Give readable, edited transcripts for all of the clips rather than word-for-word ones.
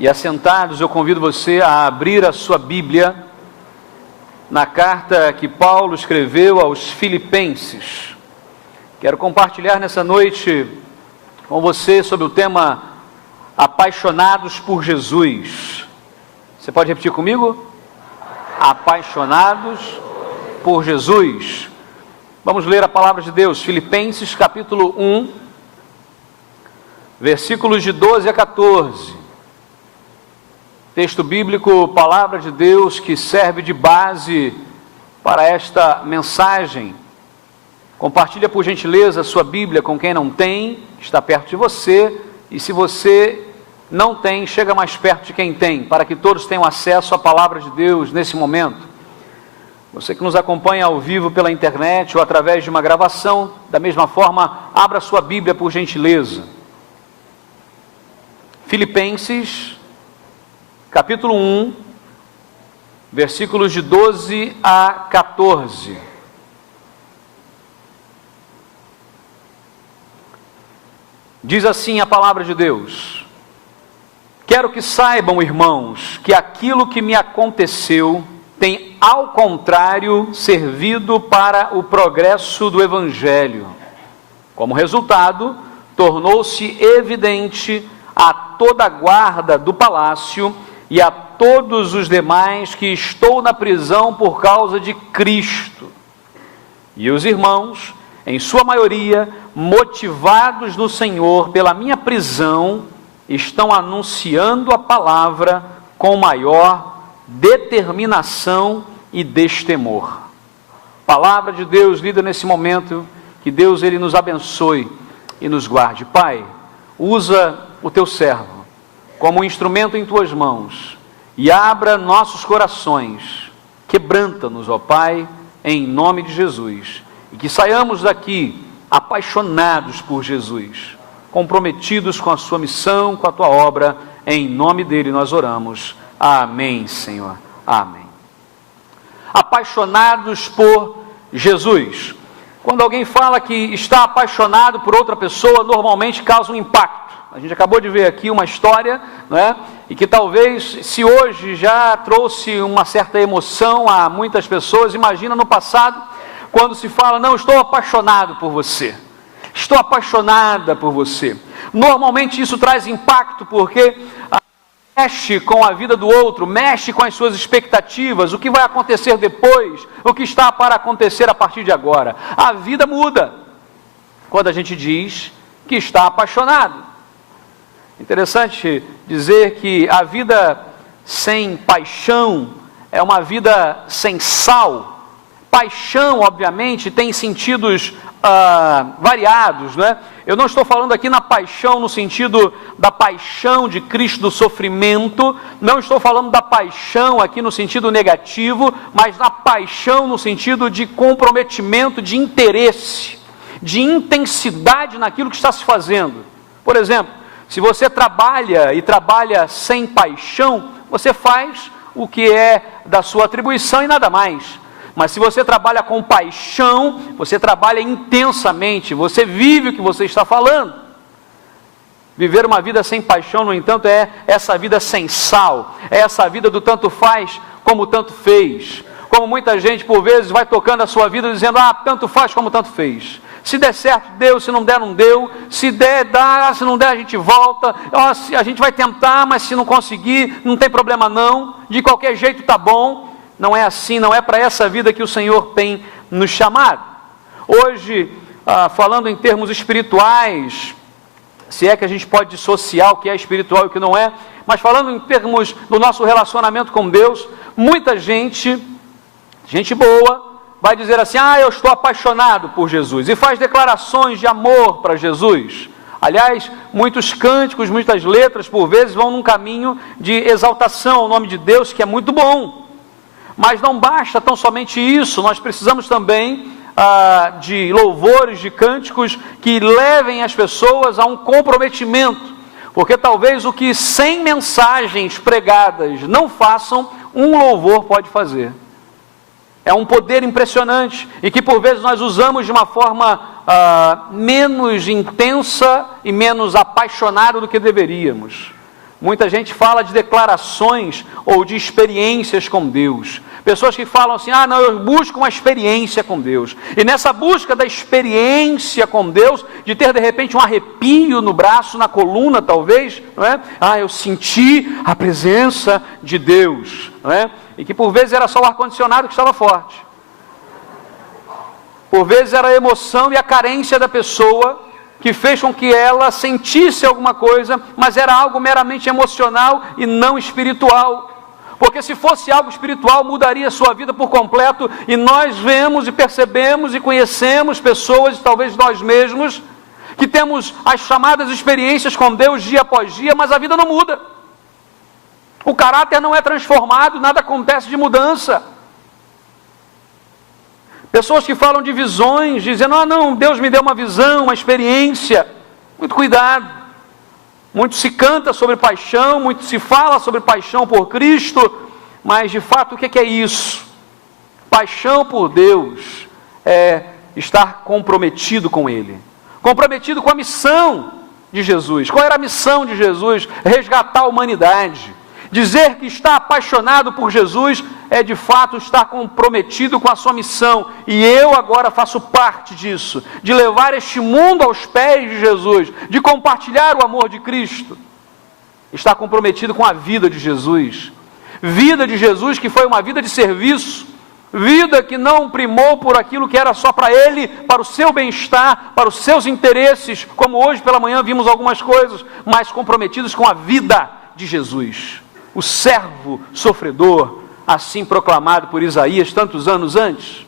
e assentados, eu convido você a abrir a sua Bíblia na carta que Paulo escreveu aos Filipenses. Quero compartilhar nessa noite com você sobre o tema Apaixonados por Jesus. Você pode repetir comigo? Apaixonados por Jesus. Vamos ler a palavra de Deus, Filipenses capítulo 1, versículos de 12 a 14. Texto bíblico, palavra de Deus que serve de base para esta mensagem. Compartilha por gentileza a sua Bíblia com quem não tem, que está perto de você, e se você não tem, chega mais perto de quem tem, para que todos tenham acesso à palavra de Deus nesse momento. Você que nos acompanha ao vivo pela internet ou através de uma gravação, da mesma forma, abra a sua Bíblia por gentileza. Filipenses capítulo 1, versículos de 12 a 14. Diz assim a palavra de Deus: Quero que saibam, irmãos, que aquilo que me aconteceu tem, ao contrário, servido para o progresso do Evangelho. Como resultado, tornou-se evidente a toda a guarda do palácio e a todos os demais que estou na prisão por causa de Cristo. E os irmãos, em sua maioria, motivados no Senhor pela minha prisão, estão anunciando a palavra com maior determinação e destemor. Palavra de Deus lida nesse momento, que Deus ele nos abençoe e nos guarde. Pai, usa o teu servo como um instrumento em tuas mãos e abra nossos corações, quebranta-nos, ó Pai, em nome de Jesus, e que saiamos daqui apaixonados por Jesus, comprometidos com a sua missão, com a tua obra. Em nome dele nós oramos. Amém, Senhor. Amém. Apaixonados por Jesus. Quando alguém fala que está apaixonado por outra pessoa, normalmente causa um impacto. A gente acabou de ver aqui uma história, né? E que talvez, se hoje já trouxe uma certa emoção a muitas pessoas, imagina no passado, quando se fala, não, estou apaixonado por você, estou apaixonada por você. Normalmente isso traz impacto, porque mexe com a vida do outro, mexe com as suas expectativas, o que vai acontecer depois, o que está para acontecer a partir de agora. A vida muda quando a gente diz que está apaixonado. Interessante dizer que a vida sem paixão é uma vida sem sal. Paixão, obviamente, tem sentidos variados, né? Eu não estou falando aqui na paixão no sentido da paixão de Cristo do sofrimento, não estou falando da paixão aqui no sentido negativo, mas na paixão no sentido de comprometimento, de interesse, de intensidade naquilo que está se fazendo. Por exemplo, se você trabalha e trabalha sem paixão, você faz o que é da sua atribuição e nada mais. Mas se você trabalha com paixão, você trabalha intensamente, você vive o que você está falando. Viver uma vida sem paixão, no entanto, é essa vida sem sal, é essa vida do tanto faz como tanto fez. Como muita gente, por vezes, vai tocando a sua vida dizendo, tanto faz como tanto fez. Se der certo, deu, se não der, não deu. Se der, dá, se não der, a gente volta. A gente vai tentar, mas se não conseguir, não tem problema não. De qualquer jeito está bom. Não é assim, não é para essa vida que o Senhor tem nos chamado. Hoje, falando em termos espirituais, se é que a gente pode dissociar o que é espiritual e o que não é, mas falando em termos do nosso relacionamento com Deus, muita gente boa, vai dizer assim, eu estou apaixonado por Jesus, e faz declarações de amor para Jesus. Aliás, muitos cânticos, muitas letras, por vezes, vão num caminho de exaltação ao nome de Deus, que é muito bom. Mas não basta tão somente isso, nós precisamos também de louvores, de cânticos que levem as pessoas a um comprometimento, porque talvez o que 100 mensagens pregadas não façam, um louvor pode fazer. É um poder impressionante e que por vezes nós usamos de uma forma menos intensa e menos apaixonada do que deveríamos. Muita gente fala de declarações ou de experiências com Deus. Pessoas que falam assim, não, eu busco uma experiência com Deus. E nessa busca da experiência com Deus, de ter de repente um arrepio no braço, na coluna talvez, não é? Eu senti a presença de Deus, não é? E que por vezes era só o ar-condicionado que estava forte. Por vezes era a emoção e a carência da pessoa que fez com que ela sentisse alguma coisa, mas era algo meramente emocional e não espiritual. Porque se fosse algo espiritual, mudaria a sua vida por completo, e nós vemos e percebemos e conhecemos pessoas, talvez nós mesmos, que temos as chamadas experiências com Deus dia após dia, mas a vida não muda. O caráter não é transformado, nada acontece de mudança. Pessoas que falam de visões, dizendo, não, Deus me deu uma visão, uma experiência. Muito cuidado. Muito se canta sobre paixão, muito se fala sobre paixão por Cristo, mas de fato o que é isso? Paixão por Deus é estar comprometido com Ele. Comprometido com a missão de Jesus. Qual era a missão de Jesus? Resgatar a humanidade. Dizer que está apaixonado por Jesus é de fato estar comprometido com a sua missão. E eu agora faço parte disso, de levar este mundo aos pés de Jesus, de compartilhar o amor de Cristo. Está comprometido com a vida de Jesus. Vida de Jesus que foi uma vida de serviço. Vida que não primou por aquilo que era só para Ele, para o seu bem-estar, para os seus interesses, como hoje pela manhã vimos algumas coisas, mas comprometidos com a vida de Jesus. O servo sofredor, assim proclamado por Isaías tantos anos antes.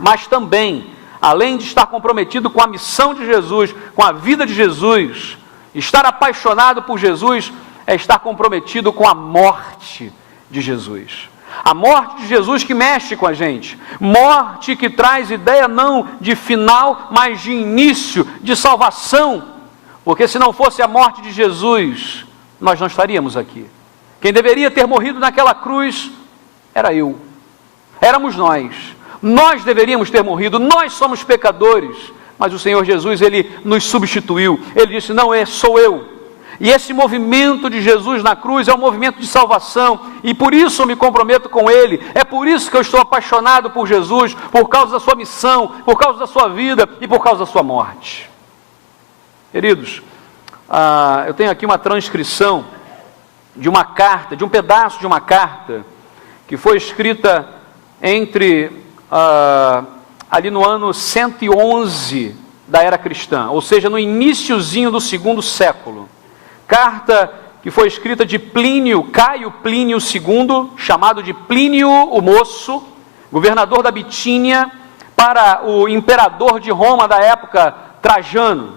Mas também, além de estar comprometido com a missão de Jesus, com a vida de Jesus, estar apaixonado por Jesus é estar comprometido com a morte de Jesus. A morte de Jesus que mexe com a gente. Morte que traz ideia não de final, mas de início, de salvação. Porque se não fosse a morte de Jesus, nós não estaríamos aqui. Quem deveria ter morrido naquela cruz era eu. Éramos nós. Nós deveríamos ter morrido. Nós somos pecadores. Mas o Senhor Jesus, Ele nos substituiu. Ele disse, não, sou eu. E esse movimento de Jesus na cruz é um movimento de salvação. E por isso eu me comprometo com Ele. É por isso que eu estou apaixonado por Jesus. Por causa da sua missão, por causa da sua vida e por causa da sua morte. Queridos, eu tenho aqui uma transcrição de uma carta, de um pedaço de uma carta, que foi escrita ali no ano 111 da era cristã, ou seja, no iniciozinho do segundo século. Carta que foi escrita de Caio Plínio II, chamado de Plínio o Moço, governador da Bitínia, para o imperador de Roma da época, Trajano.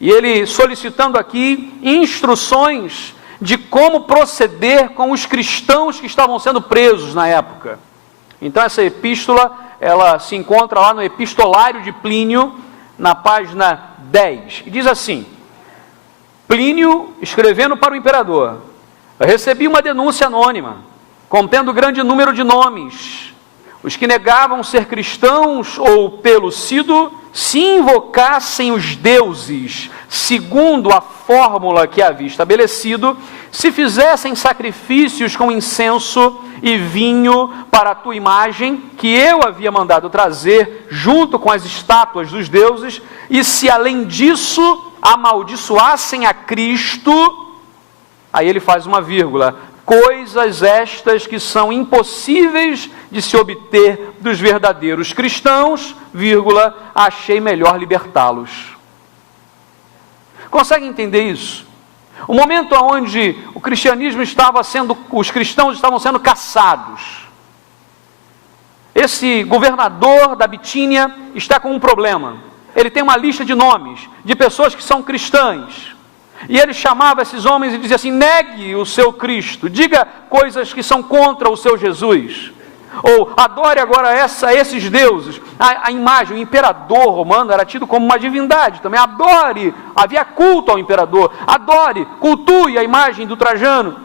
E ele solicitando aqui instruções de como proceder com os cristãos que estavam sendo presos na época. Então essa epístola, ela se encontra lá no Epistolário de Plínio, na página 10. E diz assim, Plínio, escrevendo para o imperador, recebi uma denúncia anônima, contendo grande número de nomes. Os que negavam ser cristãos ou tê-lo sido, se invocassem os deuses, segundo a fórmula que havia estabelecido, se fizessem sacrifícios com incenso e vinho para a tua imagem, que eu havia mandado trazer, junto com as estátuas dos deuses, e se além disso amaldiçoassem a Cristo, aí ele faz uma vírgula, coisas estas que são impossíveis de se obter dos verdadeiros cristãos, vírgula, achei melhor libertá-los. Consegue entender isso? O momento onde o cristianismo os cristãos estavam sendo caçados. Esse governador da Bitínia está com um problema. Ele tem uma lista de nomes de pessoas que são cristãs. E ele chamava esses homens e dizia assim, negue o seu Cristo, diga coisas que são contra o seu Jesus. Ou adore agora esses deuses. A imagem, o imperador romano era tido como uma divindade também. Adore, havia culto ao imperador. Adore, cultue a imagem do Trajano.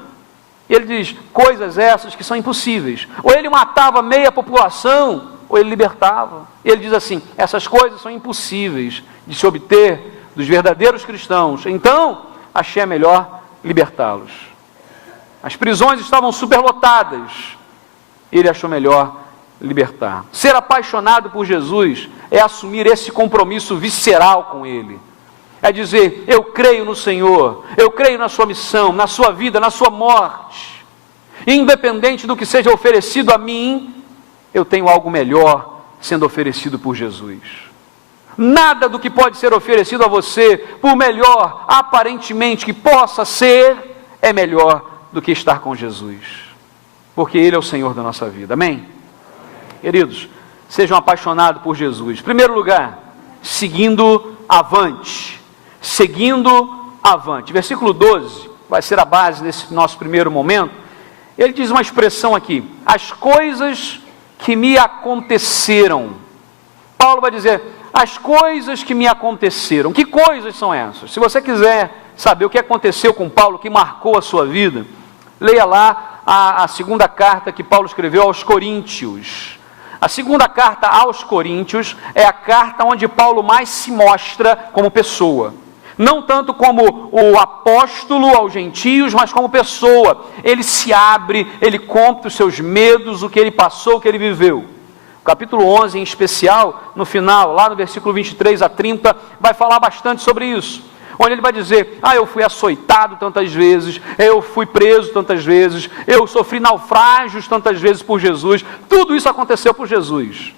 E ele diz, coisas essas que são impossíveis. Ou ele matava meia população, ou ele libertava. Ele diz assim, essas coisas são impossíveis de se obter dos verdadeiros cristãos. Então, achei melhor libertá-los. As prisões estavam superlotadas. Ele achou melhor libertar. Ser apaixonado por Jesus é assumir esse compromisso visceral com Ele. É dizer, eu creio no Senhor, eu creio na sua missão, na sua vida, na sua morte. Independente do que seja oferecido a mim, eu tenho algo melhor sendo oferecido por Jesus. Nada do que pode ser oferecido a você, por melhor aparentemente que possa ser, é melhor do que estar com Jesus. Porque Ele é o Senhor da nossa vida. Amém? Queridos, sejam apaixonados por Jesus. Em primeiro lugar, seguindo avante. Seguindo avante. Versículo 12, vai ser a base desse nosso primeiro momento. Ele diz uma expressão aqui: as coisas que me aconteceram. Paulo vai dizer, as coisas que me aconteceram. Que coisas são essas? Se você quiser saber o que aconteceu com Paulo, que marcou a sua vida, leia lá a segunda carta que Paulo escreveu aos Coríntios. A segunda carta aos Coríntios é a carta onde Paulo mais se mostra como pessoa. Não tanto como o apóstolo aos gentios, mas como pessoa. Ele se abre, ele conta os seus medos, o que ele passou, o que ele viveu. O capítulo 11 em especial, no final, lá no versículo 23 a 30, vai falar bastante sobre isso. Onde ele vai dizer, eu fui açoitado tantas vezes, eu fui preso tantas vezes, eu sofri naufrágios tantas vezes por Jesus. Tudo isso aconteceu por Jesus.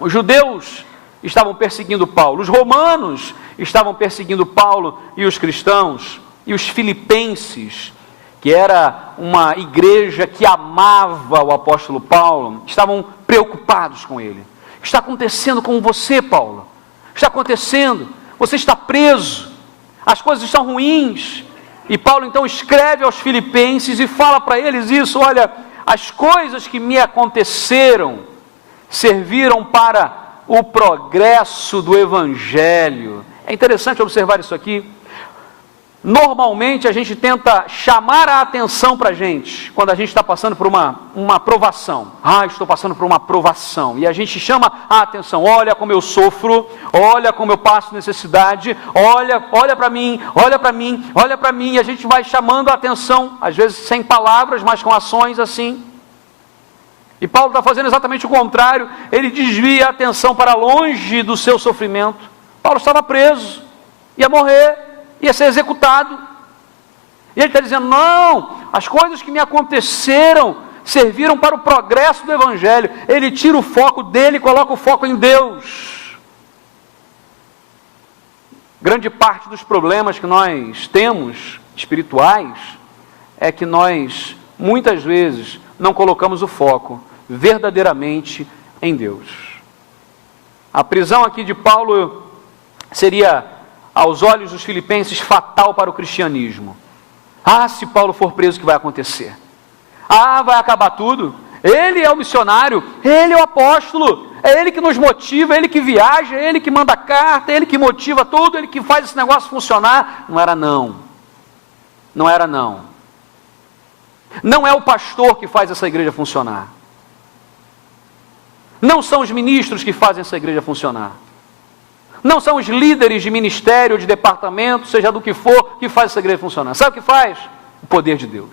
Os judeus estavam perseguindo Paulo, os romanos estavam perseguindo Paulo e os cristãos, e os filipenses, que era uma igreja que amava o apóstolo Paulo, estavam preocupados com ele. O que está acontecendo com você, Paulo? O que está acontecendo? Você está preso, as coisas estão ruins. E Paulo então escreve aos filipenses e fala para eles isso: olha, as coisas que me aconteceram serviram para o progresso do Evangelho. É interessante observar isso aqui. Normalmente a gente tenta chamar a atenção para a gente, quando a gente está passando por uma provação. Estou passando por uma provação. E a gente chama a atenção. Olha como eu sofro, olha como eu passo necessidade, olha para mim, olha para mim, olha para mim. E a gente vai chamando a atenção, às vezes sem palavras, mas com ações assim. E Paulo está fazendo exatamente o contrário. Ele desvia a atenção para longe do seu sofrimento. Paulo estava preso, ia morrer, ia ser executado. E ele está dizendo, não, as coisas que me aconteceram serviram para o progresso do Evangelho. Ele tira o foco dele e coloca o foco em Deus. Grande parte dos problemas que nós temos, espirituais, é que nós, muitas vezes, não colocamos o foco verdadeiramente em Deus. A prisão aqui de Paulo seria, aos olhos dos filipenses, fatal para o cristianismo. Se Paulo for preso, o que vai acontecer? Vai acabar tudo. Ele é o missionário, ele é o apóstolo, é ele que nos motiva, é ele que viaja, é ele que manda carta, é ele que motiva tudo, é ele que faz esse negócio funcionar. Não era não. Não era não. Não é o pastor que faz essa igreja funcionar. Não são os ministros que fazem essa igreja funcionar. Não são os líderes de ministério, de departamento, seja do que for, que faz essa igreja funcionar. Sabe o que faz? O poder de Deus.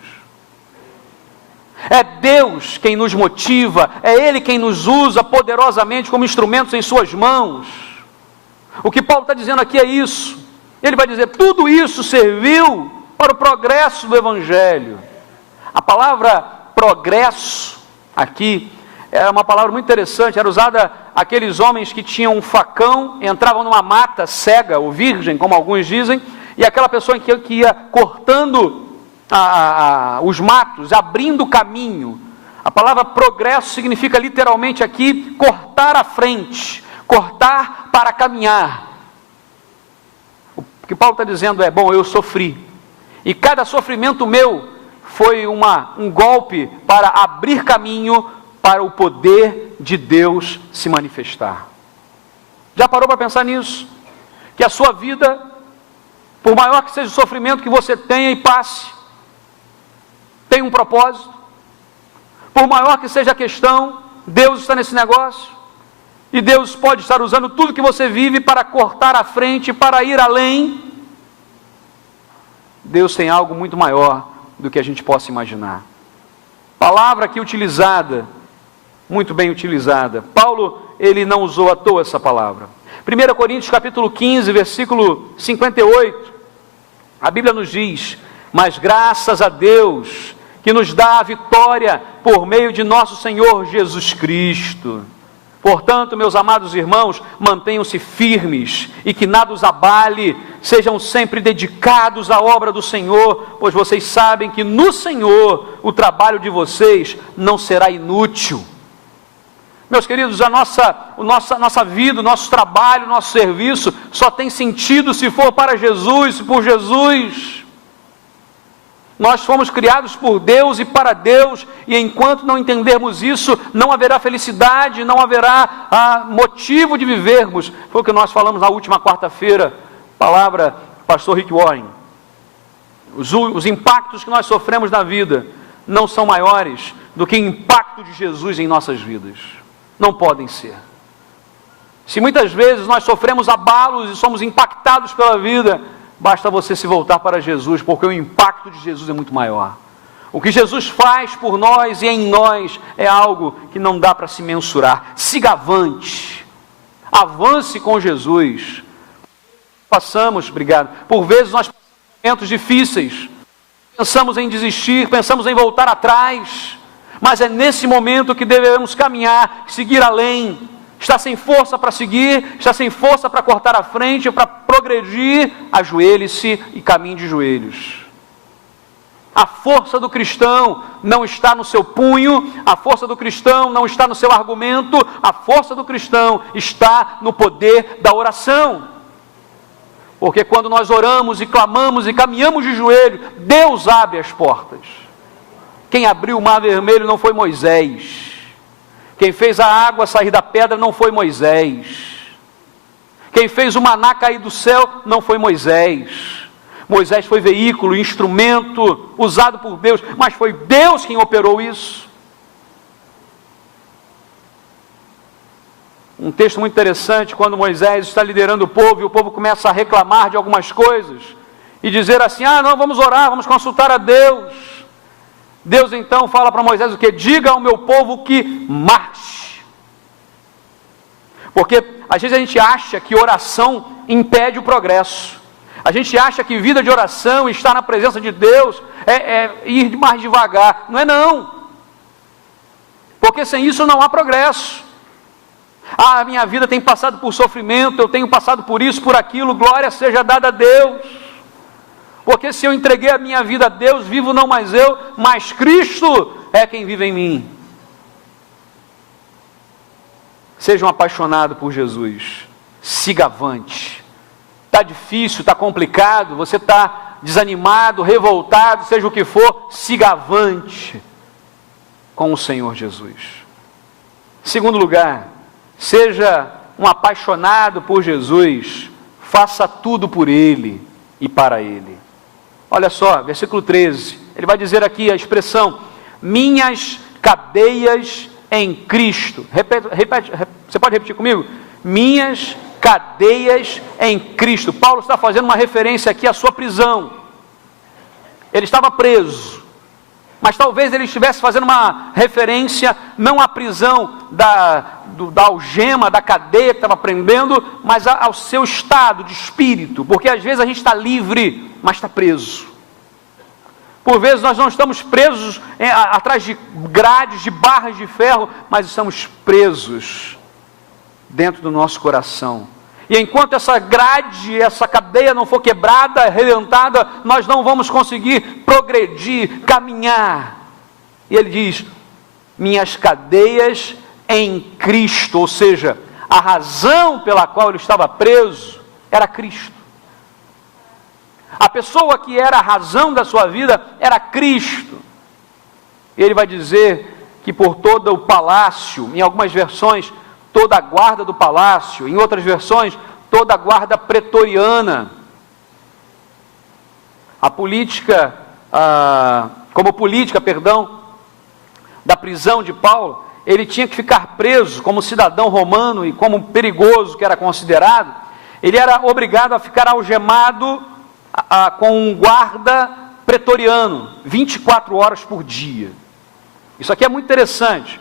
É Deus quem nos motiva, é Ele quem nos usa poderosamente como instrumentos em suas mãos. O que Paulo está dizendo aqui é isso. Ele vai dizer, tudo isso serviu para o progresso do Evangelho. A palavra progresso aqui era uma palavra muito interessante, era usada aqueles homens que tinham um facão, entravam numa mata cega ou virgem, como alguns dizem, e aquela pessoa que ia cortando os matos, abrindo caminho. A palavra progresso significa literalmente aqui cortar a frente, cortar para caminhar. O que Paulo está dizendo é, eu sofri, e cada sofrimento meu foi um golpe para abrir caminho para o poder de Deus se manifestar. Já parou para pensar nisso? Que a sua vida, por maior que seja o sofrimento que você tenha e passe, tem um propósito. Por maior que seja a questão, Deus está nesse negócio. E Deus pode estar usando tudo que você vive para cortar a frente, para ir além. Deus tem algo muito maior do que a gente possa imaginar. Palavra aqui utilizada, muito bem utilizada. Paulo, ele não usou à toa essa palavra. 1 Coríntios capítulo 15, versículo 58, a Bíblia nos diz: mas graças a Deus, que nos dá a vitória por meio de nosso Senhor Jesus Cristo. Portanto, meus amados irmãos, mantenham-se firmes e que nada os abale, sejam sempre dedicados à obra do Senhor, pois vocês sabem que no Senhor o trabalho de vocês não será inútil. Meus queridos, a nossa vida, o nosso trabalho, o nosso serviço só tem sentido se for para Jesus, por Jesus. Nós fomos criados por Deus e para Deus, e enquanto não entendermos isso, não haverá felicidade, não haverá motivo de vivermos. Foi o que nós falamos na última quarta-feira, palavra pastor Rick Warren. Os impactos que nós sofremos na vida não são maiores do que o impacto de Jesus em nossas vidas. Não podem ser. Se muitas vezes nós sofremos abalos e somos impactados pela vida, basta você se voltar para Jesus, porque o impacto de Jesus é muito maior. O que Jesus faz por nós e em nós é algo que não dá para se mensurar. Siga avante, avance com Jesus. Por vezes nós passamos momentos difíceis, pensamos em desistir, pensamos em voltar atrás, mas é nesse momento que devemos caminhar, seguir além. Está sem força para seguir, está sem força para cortar a frente, para progredir, ajoelhe-se e caminhe de joelhos. A força do cristão não está no seu punho, a força do cristão não está no seu argumento, a força do cristão está no poder da oração. Porque quando nós oramos e clamamos e caminhamos de joelho, Deus abre as portas. Quem abriu o mar vermelho não foi Moisés. Quem fez a água sair da pedra não foi Moisés. Quem fez o maná cair do céu não foi Moisés. Moisés foi veículo, instrumento usado por Deus, mas foi Deus quem operou isso. Um texto muito interessante, quando Moisés está liderando o povo e o povo começa a reclamar de algumas coisas e dizer assim: não, vamos orar, vamos consultar a Deus. Deus então fala para Moisés o que? Diga ao meu povo que marche. Porque às vezes a gente acha que oração impede o progresso. A gente acha que vida de oração, estar na presença de Deus, é ir mais devagar. Não é não. Porque sem isso não há progresso. A minha vida tem passado por sofrimento, eu tenho passado por isso, por aquilo, glória seja dada a Deus. Porque se eu entreguei a minha vida a Deus, vivo não mais eu, mas Cristo é quem vive em mim. Seja um apaixonado por Jesus, siga avante. Está difícil, está complicado, você está desanimado, revoltado, seja o que for, siga avante com o Senhor Jesus. Segundo lugar, seja um apaixonado por Jesus, faça tudo por Ele e para Ele. Olha só, versículo 13, ele vai dizer aqui a expressão, minhas cadeias em Cristo. Repete, você pode repetir comigo? Minhas cadeias em Cristo. Paulo está fazendo uma referência aqui à sua prisão. Ele estava preso, mas talvez ele estivesse fazendo uma referência não à prisão da algema, da cadeia que estava prendendo, mas ao seu estado de espírito, porque às vezes a gente está livre, mas está preso. Por vezes nós não estamos presos atrás de grades, de barras de ferro, mas estamos presos dentro do nosso coração. E enquanto essa grade, essa cadeia não for quebrada, arrebentada, nós não vamos conseguir progredir, caminhar. E ele diz, minhas cadeias em Cristo, ou seja, a razão pela qual ele estava preso era Cristo. A pessoa que era a razão da sua vida era Cristo. Ele vai dizer que por todo o palácio, em algumas versões, toda a guarda do palácio, em outras versões, toda a guarda pretoriana. Como política da prisão de Paulo, ele tinha que ficar preso como cidadão romano e como perigoso que era considerado, ele era obrigado a ficar algemado com um guarda pretoriano, 24 horas por dia. Isso aqui é muito interessante.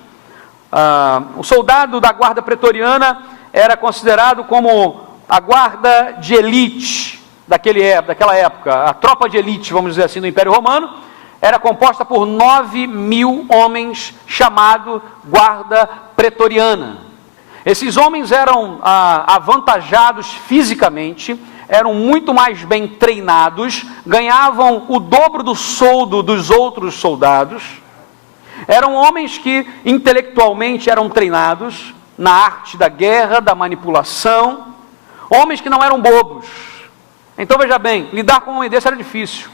O soldado da guarda pretoriana era considerado como a guarda de elite daquela época. A tropa de elite, vamos dizer assim, do Império Romano, era composta por 9.000 homens, chamado guarda pretoriana. Esses homens eram avantajados fisicamente, eram muito mais bem treinados, ganhavam o dobro do soldo dos outros soldados. Eram homens que intelectualmente eram treinados na arte da guerra, da manipulação, homens que não eram bobos. Então veja bem, lidar com um homem desse era difícil.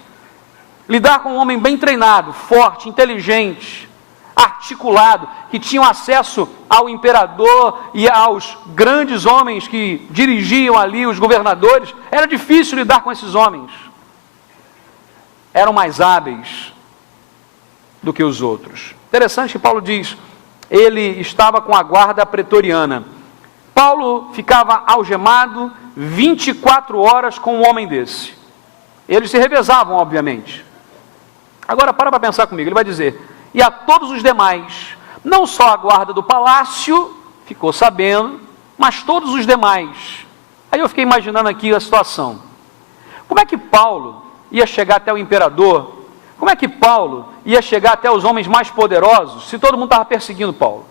Lidar com um homem bem treinado, forte, inteligente, articulado, que tinham acesso ao imperador e aos grandes homens que dirigiam ali, os governadores, era difícil lidar com esses homens. Eram mais hábeis do que os outros. Interessante que Paulo diz, ele estava com a guarda pretoriana. Paulo ficava algemado 24 horas com um homem desse. Eles se revezavam, obviamente. Agora, para pensar comigo, ele vai dizer, e a todos os demais, não só a guarda do palácio, ficou sabendo, mas todos os demais. Aí eu fiquei imaginando aqui a situação. Como é que Paulo ia chegar até o imperador? Como é que Paulo ia chegar até os homens mais poderosos, se todo mundo estava perseguindo Paulo?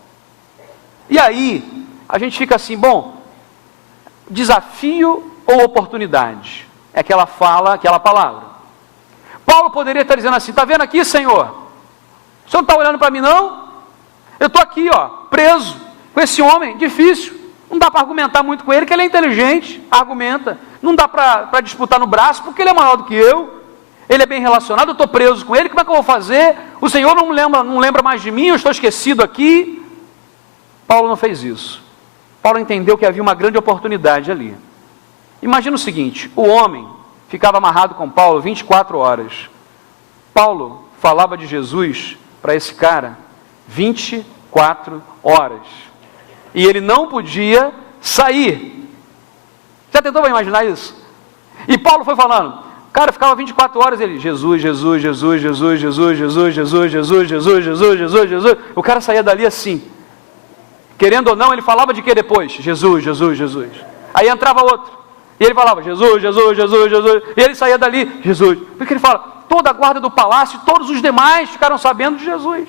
E aí, a gente fica assim, bom, desafio ou oportunidade? É aquela palavra. Paulo poderia estar dizendo assim, está vendo aqui, Senhor? O Senhor não está olhando para mim, não? Eu estou aqui, preso com esse homem, difícil. Não dá para argumentar muito com ele, que ele é inteligente, argumenta. Não dá para disputar no braço, porque ele é maior do que eu. Ele é bem relacionado, eu estou preso com ele, como é que eu vou fazer? O Senhor não lembra mais de mim, eu estou esquecido aqui. Paulo não fez isso. Paulo entendeu que havia uma grande oportunidade ali. Imagina o seguinte, o homem ficava amarrado com Paulo 24 horas. Paulo falava de Jesus para esse cara 24 horas. E ele não podia sair. Já tentou imaginar isso? E Paulo foi falando, cara, ficava 24 horas, ele, Jesus, Jesus, Jesus, Jesus, Jesus, Jesus, Jesus, Jesus, Jesus, Jesus, Jesus, Jesus. O cara saía dali assim. Querendo ou não, ele falava de que depois? Jesus, Jesus, Jesus. Aí entrava outro. E ele falava, Jesus, Jesus, Jesus, Jesus. E ele saía dali, Jesus. Porque ele fala, toda a guarda do palácio, todos os demais ficaram sabendo de Jesus.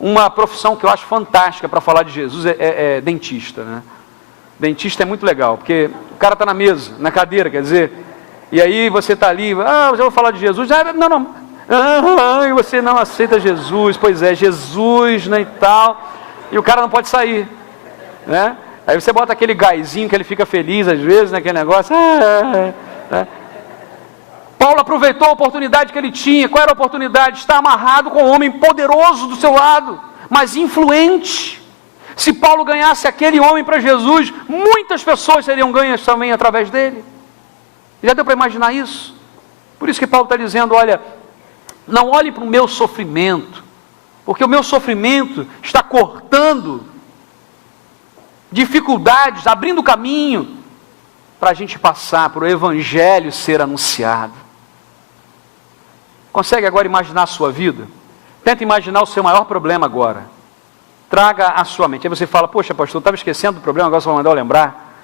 Uma profissão que eu acho fantástica para falar de Jesus é dentista, né? Dentista é muito legal, porque o cara está na mesa, na cadeira, quer dizer, e aí você está ali, eu vou falar de Jesus, e você não aceita Jesus, pois é, Jesus, né, e tal, e o cara não pode sair, né? Aí você bota aquele gásinho que ele fica feliz às vezes, né, aquele negócio, né? Paulo aproveitou a oportunidade que ele tinha. Qual era a oportunidade? Estar amarrado com um homem poderoso do seu lado, mas influente. Se Paulo ganhasse aquele homem para Jesus, muitas pessoas seriam ganhas também através dele. Já deu para imaginar isso? Por isso que Paulo está dizendo, olha, não olhe para o meu sofrimento, porque o meu sofrimento está cortando dificuldades, abrindo caminho para a gente passar, para o evangelho ser anunciado. Consegue agora imaginar a sua vida? Tenta imaginar o seu maior problema agora. Traga à sua mente. Aí você fala, poxa pastor, eu estava esquecendo do problema, agora você vai mandar eu lembrar.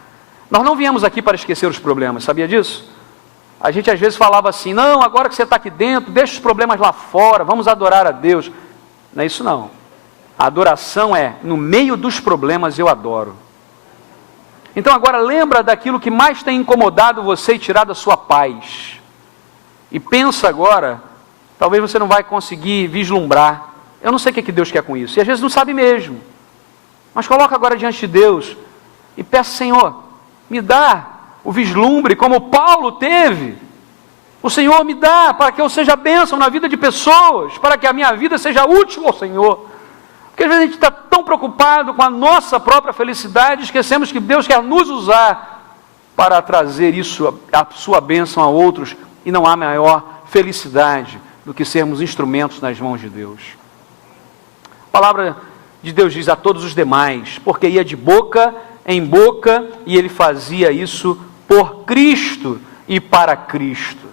Nós não viemos aqui para esquecer os problemas, sabia disso? A gente às vezes falava assim, não, agora que você está aqui dentro, deixa os problemas lá fora, vamos adorar a Deus. Não é isso não. A adoração é, no meio dos problemas eu adoro. Então agora lembra daquilo que mais tem incomodado você e tirado a sua paz. E pensa agora, talvez você não vai conseguir vislumbrar. Eu não sei o que Deus quer com isso. E às vezes não sabe mesmo. Mas coloca agora diante de Deus e peça, Senhor, me dá o vislumbre como Paulo teve. O Senhor me dá para que eu seja bênção na vida de pessoas, para que a minha vida seja útil ao Senhor. Porque às vezes a gente está tão preocupado com a nossa própria felicidade, esquecemos que Deus quer nos usar para trazer isso, a sua bênção a outros, e não há maior felicidade do que sermos instrumentos nas mãos de Deus. A palavra de Deus diz a todos os demais, porque ia de boca em boca e ele fazia isso por Cristo e para Cristo.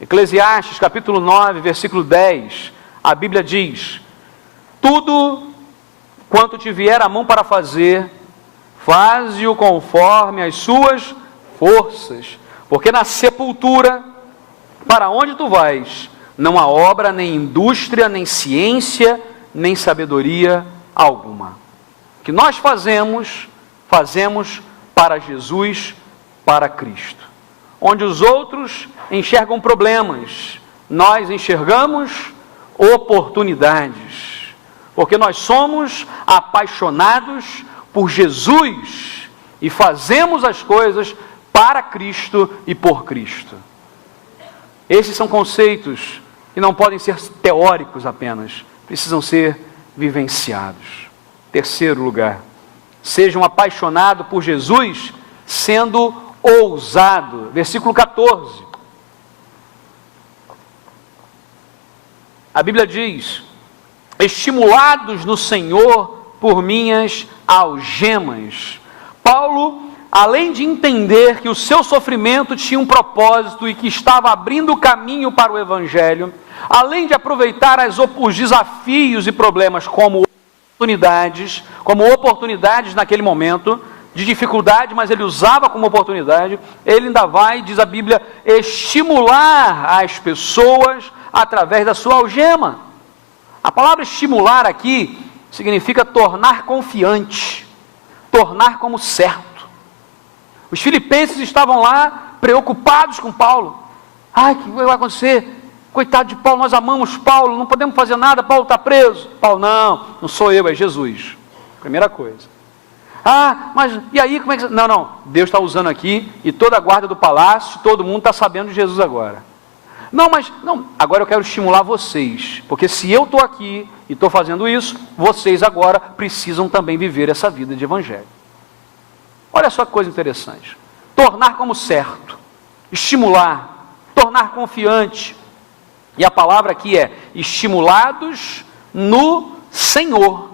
Eclesiastes capítulo 9, versículo 10, a Bíblia diz: tudo quanto te vier a mão para fazer, faze-o conforme as suas forças, porque na sepultura, para onde tu vais, não há obra, nem indústria, nem ciência, nem sabedoria alguma. O que nós fazemos para Jesus, para Cristo. Onde os outros enxergam problemas, nós enxergamos oportunidades, porque nós somos apaixonados por Jesus e fazemos as coisas para Cristo e por Cristo. Esses são conceitos que não podem ser teóricos apenas, precisam ser vivenciados. Terceiro lugar, seja um apaixonado por Jesus, sendo ousado. Versículo 14. A Bíblia diz: estimulados no Senhor por minhas algemas. Paulo, além de entender que o seu sofrimento tinha um propósito e que estava abrindo o caminho para o Evangelho, além de aproveitar os desafios e problemas como oportunidades naquele momento, de dificuldade, mas ele usava como oportunidade, ele ainda vai, diz a Bíblia, estimular as pessoas através da sua algema. A palavra estimular aqui significa tornar confiante, tornar como certo. Os filipenses estavam lá preocupados com Paulo. Ai, o que vai acontecer? Coitado de Paulo, nós amamos Paulo, não podemos fazer nada, Paulo está preso. Paulo, não sou eu, é Jesus. Primeira coisa. Ah, mas e aí como é que... Não, Deus está usando aqui e toda a guarda do palácio, todo mundo está sabendo de Jesus agora. Não, agora eu quero estimular vocês, porque se eu estou aqui e estou fazendo isso, vocês agora precisam também viver essa vida de evangelho. Olha só que coisa interessante. Tornar como certo, estimular, tornar confiante. E a palavra aqui é estimulados no Senhor.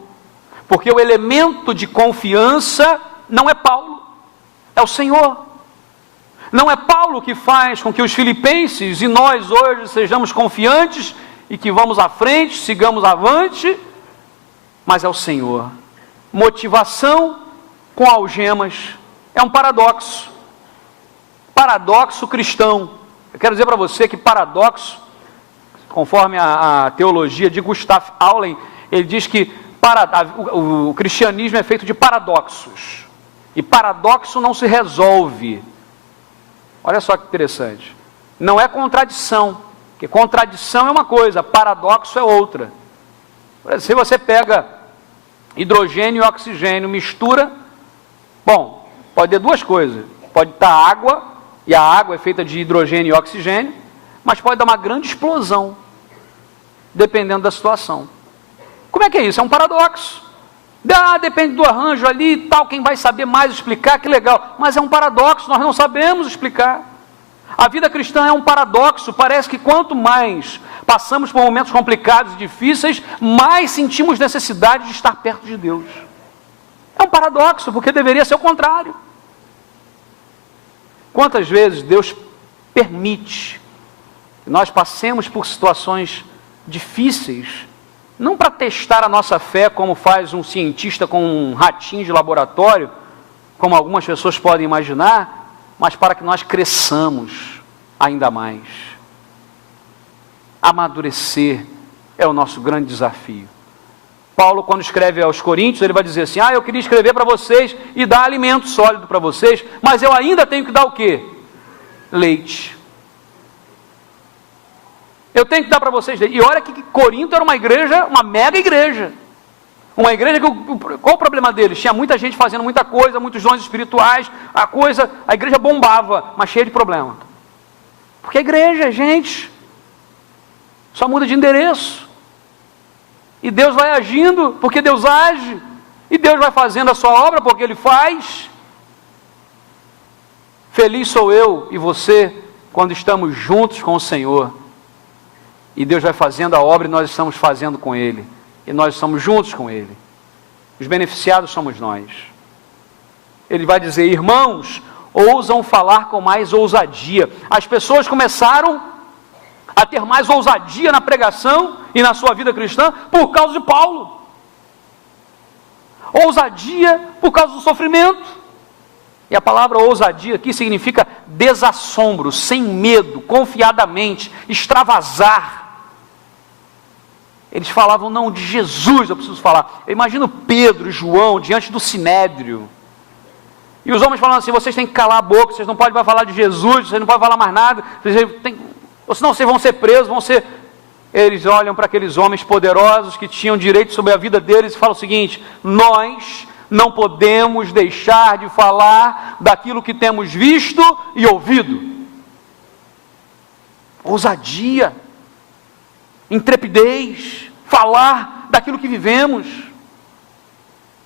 Porque o elemento de confiança não é Paulo, é o Senhor. Não é Paulo que faz com que os filipenses e nós hoje sejamos confiantes e que vamos à frente, sigamos avante, mas é o Senhor. Motivação com algemas é um paradoxo. Paradoxo cristão. Eu quero dizer para você que paradoxo, conforme a teologia de Gustav Aulen, ele diz que o cristianismo é feito de paradoxos. E paradoxo não se resolve. Olha só que interessante. Não é contradição. Porque contradição é uma coisa, paradoxo é outra. Se você pega hidrogênio e oxigênio, mistura, bom, pode ter duas coisas. Pode estar água, e a água é feita de hidrogênio e oxigênio, mas pode dar uma grande explosão, dependendo da situação. Como é que é isso? É um paradoxo. Depende do arranjo ali e tal, quem vai saber mais explicar, que legal. Mas é um paradoxo, nós não sabemos explicar. A vida cristã é um paradoxo, parece que quanto mais passamos por momentos complicados e difíceis, mais sentimos necessidade de estar perto de Deus. É um paradoxo, porque deveria ser o contrário. Quantas vezes Deus permite que nós passemos por situações difíceis, não para testar a nossa fé, como faz um cientista com um ratinho de laboratório, como algumas pessoas podem imaginar, mas para que nós cresçamos ainda mais. Amadurecer é o nosso grande desafio. Paulo, quando escreve aos Coríntios, ele vai dizer assim: eu queria escrever para vocês e dar alimento sólido para vocês, mas eu ainda tenho que dar o quê? Leite. Eu tenho que dar para vocês leite. E olha que Corinto era uma igreja, uma mega igreja. Uma igreja que, qual o problema deles? Tinha muita gente fazendo muita coisa, muitos dons espirituais, a igreja bombava, mas cheia de problema. Porque a igreja, gente, só muda de endereço. E Deus vai agindo, porque Deus age. E Deus vai fazendo a sua obra, porque Ele faz. Feliz sou eu e você, quando estamos juntos com o Senhor. E Deus vai fazendo a obra e nós estamos fazendo com Ele. E nós estamos juntos com Ele. Os beneficiados somos nós. Ele vai dizer: irmãos, ousam falar com mais ousadia. As pessoas começaram a ter mais ousadia na pregação e na sua vida cristã por causa de Paulo. Ousadia por causa do sofrimento. E a palavra ousadia aqui significa desassombro, sem medo, confiadamente, extravasar. Eles falavam, não, de Jesus eu preciso falar. Eu imagino Pedro e João diante do Sinédrio. E os homens falando assim, vocês têm que calar a boca, vocês não podem mais falar de Jesus, vocês não podem falar mais nada, ou senão vocês vão ser presos, Eles olham para aqueles homens poderosos que tinham direito sobre a vida deles e falam o seguinte, nós não podemos deixar de falar daquilo que temos visto e ouvido. Ousadia, intrepidez, falar daquilo que vivemos.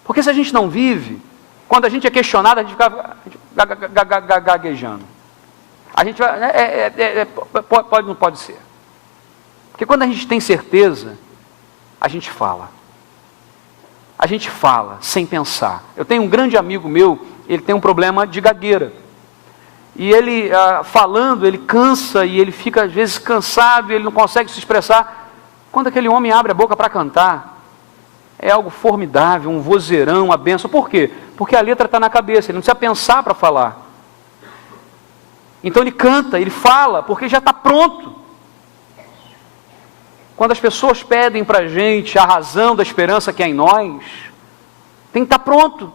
Porque se a gente não vive, quando a gente é questionado, a gente fica gaguejando. A gente vai, não pode ser. Porque quando a gente tem certeza, a gente fala. A gente fala sem pensar. Eu tenho um grande amigo meu, ele tem um problema de gagueira. E ele, falando, ele cansa e ele fica às vezes cansado e ele não consegue se expressar. Quando aquele homem abre a boca para cantar, é algo formidável, um vozeirão, uma bênção. Por quê? Porque a letra está na cabeça, ele não precisa pensar para falar. Então ele canta, ele fala, porque já está pronto. Quando as pessoas pedem para a gente a razão da esperança que é em nós, tem que estar pronto.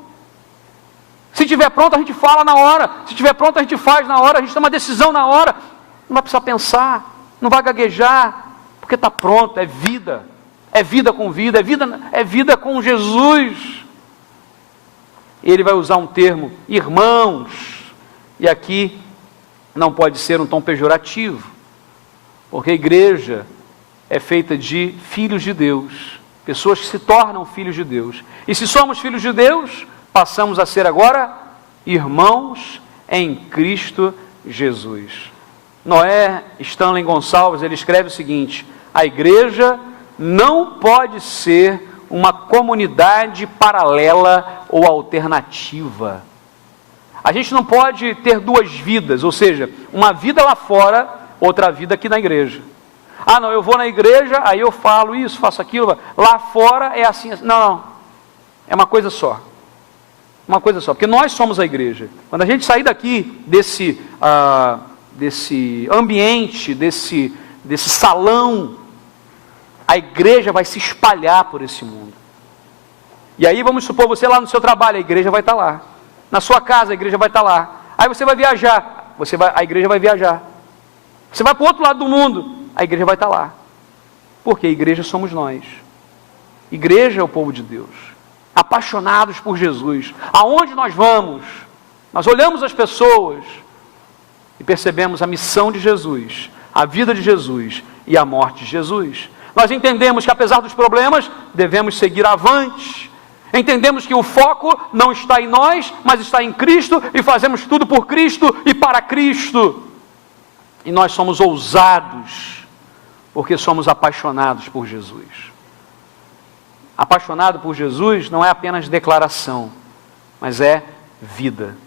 Se estiver pronto, a gente fala na hora. Se estiver pronto, a gente faz na hora. A gente toma decisão na hora. Não vai precisar pensar, não vai gaguejar, porque está pronto, é vida. É vida com vida, é vida com Jesus. Ele vai usar um termo, irmãos, e aqui não pode ser um tom pejorativo, porque a igreja é feita de filhos de Deus, pessoas que se tornam filhos de Deus. E se somos filhos de Deus, passamos a ser agora irmãos em Cristo Jesus. Noé Stanley Gonçalves, ele escreve o seguinte: a igreja não pode ser uma comunidade paralela ou alternativa. A gente não pode ter duas vidas, ou seja, uma vida lá fora, outra vida aqui na igreja. Ah, não, eu vou na igreja, aí eu falo isso, faço aquilo, lá fora é assim. Não, é uma coisa só. Uma coisa só, porque nós somos a igreja. Quando a gente sair daqui, desse ambiente, desse salão, a igreja vai se espalhar por esse mundo. E aí vamos supor, você lá no seu trabalho, a igreja vai estar lá. Na sua casa, a igreja vai estar lá. Aí você vai viajar, a igreja vai viajar. Você vai para o outro lado do mundo, a igreja vai estar lá. Porque a igreja somos nós. Igreja é o povo de Deus, apaixonados por Jesus. Aonde nós vamos, nós olhamos as pessoas e percebemos a missão de Jesus, a vida de Jesus e a morte de Jesus. Nós entendemos que apesar dos problemas, devemos seguir avante. Entendemos que o foco não está em nós, mas está em Cristo, e fazemos tudo por Cristo e para Cristo. E nós somos ousados, porque somos apaixonados por Jesus. Apaixonado por Jesus não é apenas declaração, mas é vida,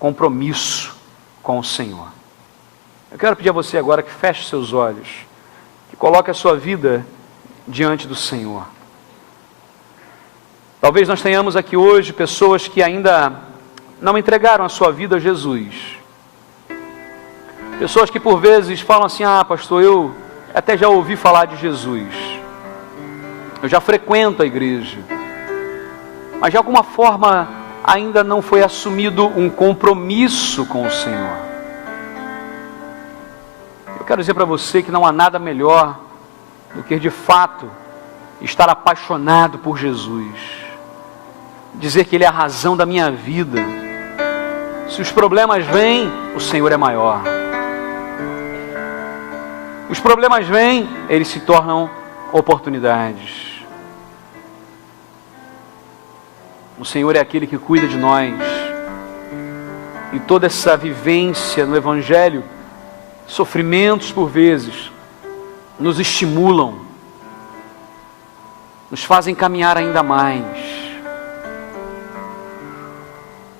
compromisso com o Senhor. Eu quero pedir a você agora que feche seus olhos, que coloque a sua vida diante do Senhor. Talvez nós tenhamos aqui hoje pessoas que ainda não entregaram a sua vida a Jesus. Pessoas que por vezes falam assim: ah, pastor, eu até já ouvi falar de Jesus, eu já frequento a igreja, mas de alguma forma ainda não foi assumido um compromisso com o Senhor. Eu quero dizer para você que não há nada melhor do que de fato estar apaixonado por Jesus, dizer que Ele é a razão da minha vida. Se os problemas vêm, o Senhor é maior. Os problemas vêm, eles se tornam oportunidades. O Senhor é aquele que cuida de nós. E toda essa vivência no Evangelho, sofrimentos por vezes, nos estimulam, nos fazem caminhar ainda mais.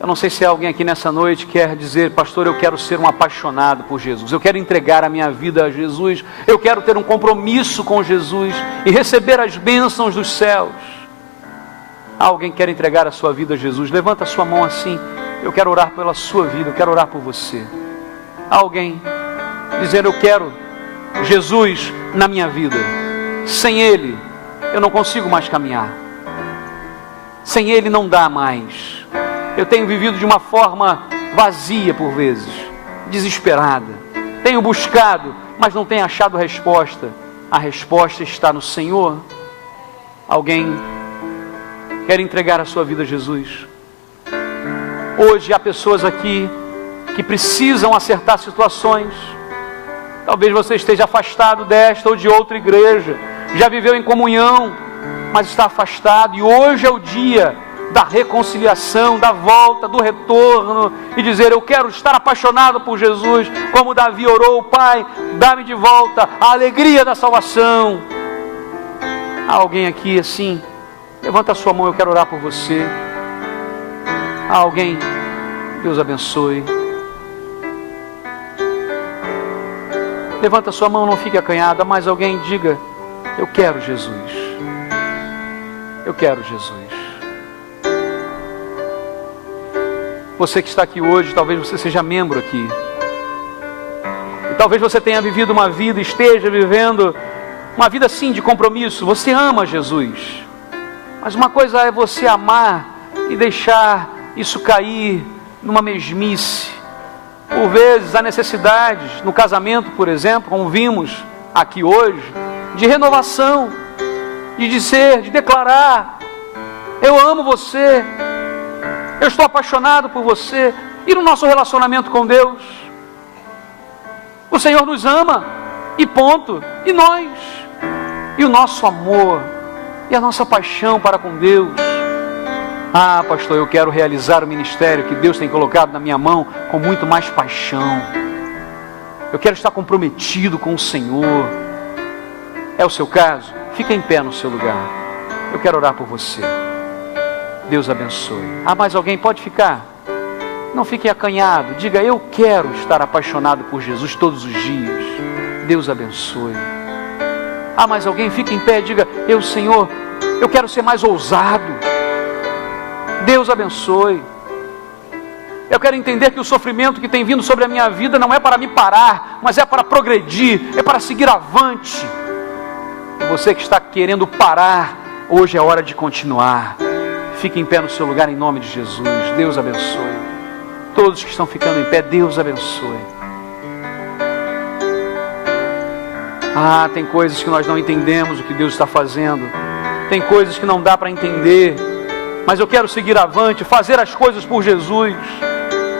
Eu não sei se alguém aqui nessa noite quer dizer: pastor, eu quero ser um apaixonado por Jesus, eu quero entregar a minha vida a Jesus, eu quero ter um compromisso com Jesus e receber as bênçãos dos céus. Alguém quer entregar a sua vida a Jesus? Levanta a sua mão assim. Eu quero orar pela sua vida, eu quero orar por você. Alguém dizer: eu quero Jesus na minha vida. Sem Ele eu não consigo mais caminhar. Sem Ele não dá mais. Eu tenho vivido de uma forma vazia por vezes, desesperada. Tenho buscado, mas não tenho achado resposta. A resposta está no Senhor. Alguém quer entregar a sua vida a Jesus? Hoje há pessoas aqui que precisam acertar situações. Talvez você esteja afastado desta ou de outra igreja, já viveu em comunhão, mas está afastado, e hoje é o dia da reconciliação, da volta, do retorno, e dizer: eu quero estar apaixonado por Jesus, como Davi orou: Pai, dá-me de volta a alegria da salvação. Há alguém aqui assim? Levanta a sua mão, eu quero orar por você. Há alguém? Deus abençoe. Levanta a sua mão, não fique acanhada. Mas alguém, diga: eu quero Jesus. Eu quero Jesus. Você que está aqui hoje, talvez você seja membro aqui. E talvez você tenha vivido uma vida, esteja vivendo uma vida sim de compromisso. Você ama Jesus. Mas uma coisa é você amar e deixar isso cair numa mesmice. Por vezes há necessidades, no casamento, por exemplo, como vimos aqui hoje, de renovação, de dizer, de declarar: eu amo você, eu estou apaixonado por você. E no nosso relacionamento com Deus, o Senhor nos ama, e ponto. E nós, e o nosso amor, e a nossa paixão para com Deus. Ah, pastor, eu quero realizar o ministério que Deus tem colocado na minha mão com muito mais paixão. Eu quero estar comprometido com o Senhor. É o seu caso? Fica em pé no seu lugar. Eu quero orar por você. Deus abençoe. Ah, mais alguém? Pode ficar. Não fique acanhado. Diga: eu quero estar apaixonado por Jesus todos os dias. Deus abençoe. Ah, mais alguém? Fique em pé. Diga: eu, Senhor, eu quero ser mais ousado. Deus abençoe. Eu quero entender que o sofrimento que tem vindo sobre a minha vida não é para me parar, mas é para progredir, é para seguir avante. E você que está querendo parar, hoje é hora de continuar. Fique em pé no seu lugar em nome de Jesus. Deus abençoe. Todos que estão ficando em pé, Deus abençoe. Ah, tem coisas que nós não entendemos o que Deus está fazendo. Tem coisas que não dá para entender. Mas eu quero seguir avante, fazer as coisas por Jesus.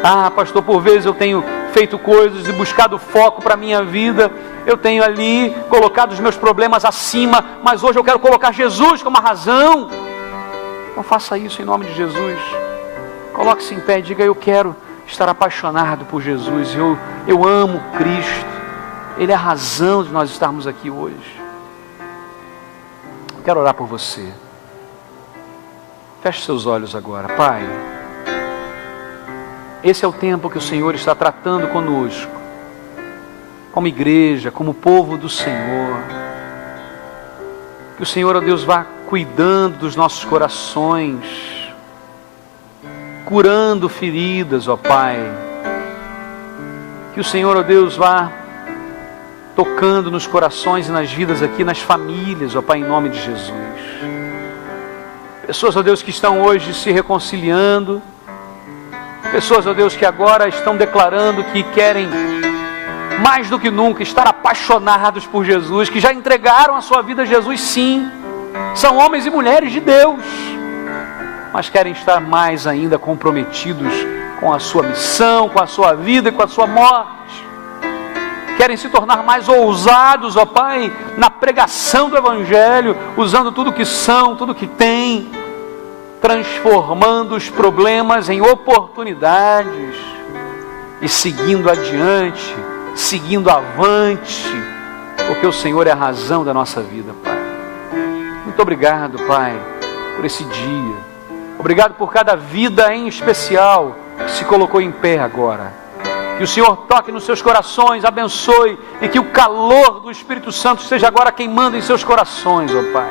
Ah, pastor, por vezes eu tenho feito coisas e buscado foco para a minha vida. Eu tenho ali colocado os meus problemas acima, mas hoje eu quero colocar Jesus como a razão. Então faça isso em nome de Jesus. Coloque-se em pé e diga: eu quero estar apaixonado por Jesus. Eu amo Cristo. Ele é a razão de nós estarmos aqui hoje. Eu quero orar por você. Feche seus olhos agora. Pai, esse é o tempo que o Senhor está tratando conosco, como igreja, como povo do Senhor. Que o Senhor, ó Deus, vá cuidando dos nossos corações, curando feridas, ó Pai. Que o Senhor, ó Deus, vá tocando nos corações e nas vidas aqui, nas famílias, ó Pai, em nome de Jesus. Pessoas, ó Deus, que estão hoje se reconciliando. Pessoas, ó Deus, que agora estão declarando que querem mais do que nunca estar apaixonados por Jesus, que já entregaram a sua vida a Jesus, sim. São homens e mulheres de Deus, mas querem estar mais ainda comprometidos com a sua missão, com a sua vida e com a sua morte. Querem se tornar mais ousados, ó Pai, na pregação do Evangelho, usando tudo que são, tudo que têm, transformando os problemas em oportunidades e seguindo adiante, seguindo avante, porque o Senhor é a razão da nossa vida, Pai. Muito obrigado, Pai, por esse dia. Obrigado por cada vida em especial que se colocou em pé agora. Que o Senhor toque nos seus corações, abençoe, e que o calor do Espírito Santo esteja agora queimando em seus corações, ó Pai.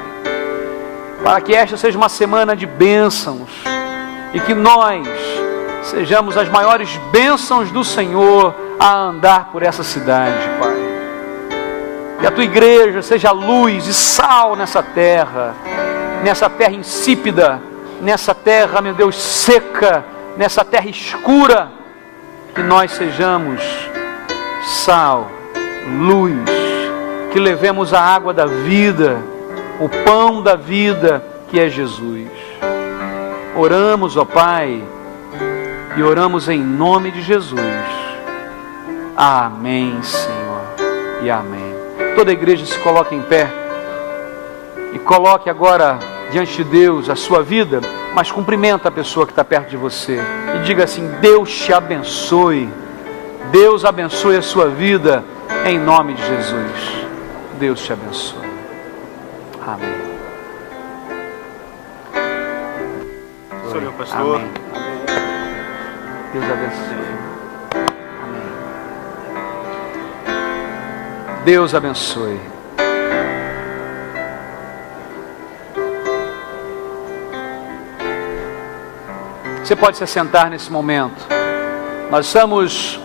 Para que esta seja uma semana de bênçãos, e que nós sejamos as maiores bênçãos do Senhor a andar por essa cidade, Pai. Que a Tua igreja seja luz e sal nessa terra insípida, nessa terra, meu Deus, seca, nessa terra escura. Que nós sejamos sal, luz, que levemos a água da vida, o pão da vida, que é Jesus. Oramos, ó Pai, e oramos em nome de Jesus. Amém, Senhor, e amém. Toda a igreja se coloca em pé e coloque agora diante de Deus a sua vida, mas cumprimenta a pessoa que está perto de você e diga assim: Deus te abençoe, Deus abençoe a sua vida, em nome de Jesus. Deus te abençoe. Amém. Sou meu pastor. Amém. Deus abençoe. Amém. Deus abençoe. Você pode se assentar nesse momento. Nós estamos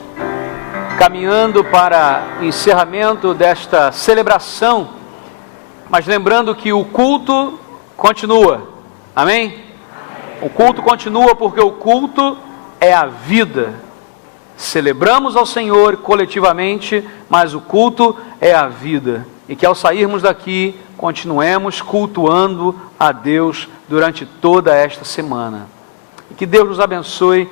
caminhando para o encerramento desta celebração, mas lembrando que o culto continua. Amém? O culto continua porque o culto é a vida. Celebramos ao Senhor coletivamente, mas o culto é a vida. E que ao sairmos daqui, continuemos cultuando a Deus durante toda esta semana. E que Deus nos abençoe